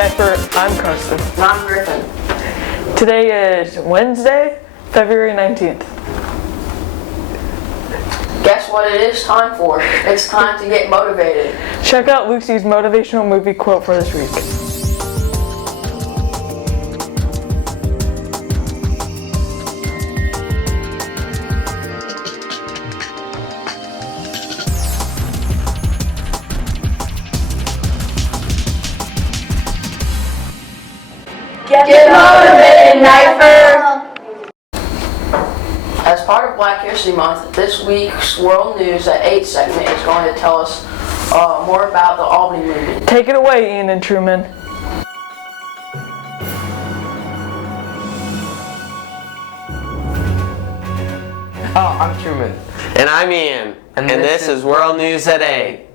Nipher, I'm Carson. And I'm Griffin. Today is Wednesday, February 19th. Guess what it is time for? It's time to get motivated. Check out Lucy's motivational movie quote for this week. Get motivated, Nipher! As part of Black History Month, this week's World News at 8 segment is going to tell us more about the Albany Movement. Take it away, Ian and Truman. Oh, I'm Truman. And I'm Ian. And this is World News at 8.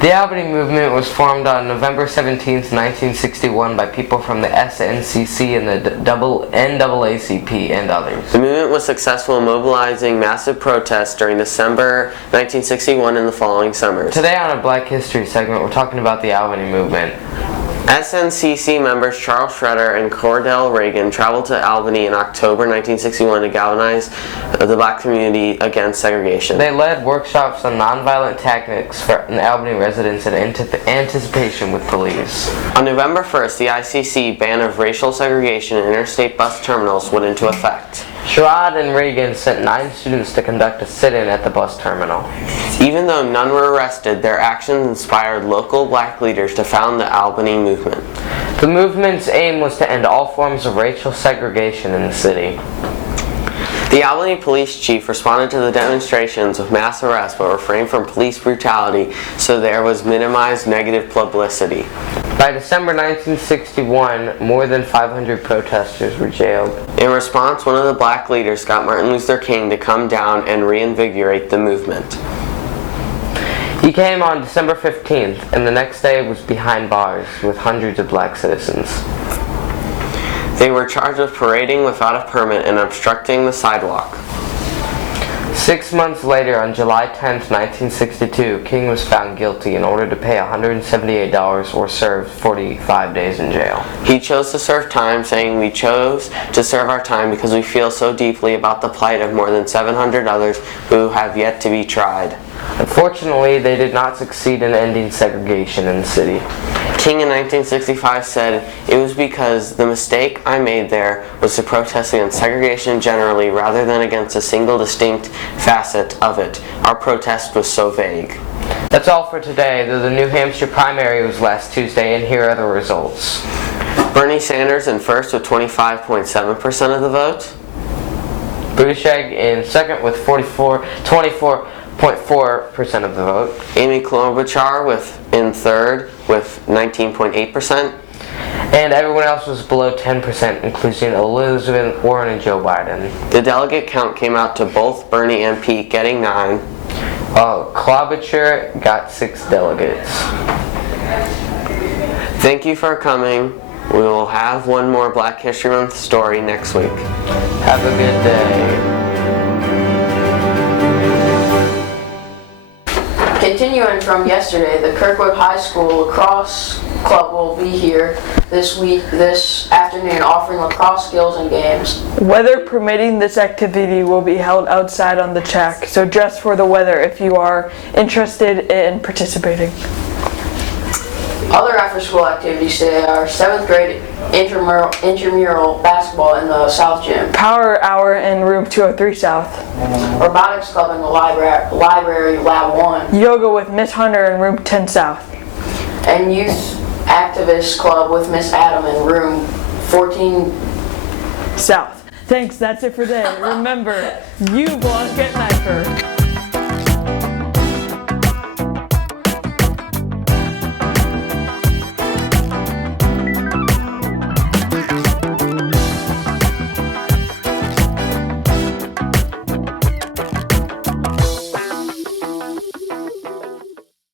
The Albany Movement was formed on November 17, 1961 by people from the SNCC and the NAACP and others. The movement was successful in mobilizing massive protests during December 1961 and the following summers. Today on our Black History segment, we're talking about the Albany Movement. SNCC members Charles Schroeder and Cordell Reagan traveled to Albany in October 1961 to galvanize the black community against segregation. They led workshops on nonviolent tactics for Albany residents in anticipation with police. On November 1st, the ICC ban of racial segregation in interstate bus terminals went into effect. Schroeder and Reagan sent 9 students to conduct a sit-in at the bus terminal. Even though none were arrested, their actions inspired local black leaders to found the Albany Movement. The movement's aim was to end all forms of racial segregation in the city. The Albany police chief responded to the demonstrations with mass arrests but refrained from police brutality, so there was minimized negative publicity. By December 1961, more than 500 protesters were jailed. In response, one of the black leaders got Martin Luther King to come down and reinvigorate the movement. He came on December 15th, and the next day was behind bars with hundreds of black citizens. They were charged with parading without a permit and obstructing the sidewalk. 6 months later, on July 10th, 1962, King was found guilty and ordered to pay $178 or serve 45 days in jail. He chose to serve time, saying, "We chose to serve our time because we feel so deeply about the plight of more than 700 others who have yet to be tried." Unfortunately, they did not succeed in ending segregation in the city. King in 1965 said, "It was because the mistake I made there was to protest against segregation generally rather than against a single distinct facet of it. Our protest was so vague." That's all for today, though the New Hampshire primary was last Tuesday, and here are the results. Bernie Sanders in first with 25.7% of the vote. Buttigieg in second with 24.4% of the vote. Amy Klobuchar in third with 19.8%. And everyone else was below 10%, including Elizabeth Warren and Joe Biden. The delegate count came out to both Bernie and Pete getting 9. Klobuchar got 6 delegates. Thank you for coming. We will have one more Black History Month story next week. Have a good day. Continuing from yesterday, the Kirkwood High School Lacrosse Club will be here this afternoon offering lacrosse skills and games. Weather permitting, this activity will be held outside on the track, so dress for the weather if you are interested in participating. Other after-school activities today are 7th grade intramural basketball in the South Gym, Power Hour in room 203 South. Robotics Club in the library Lab 1, Yoga with Miss Hunter in room 10 South. and Youth Activist Club with Miss Adam in room 14 South. Thanks, that's it for today. Remember, you belong at Nipher.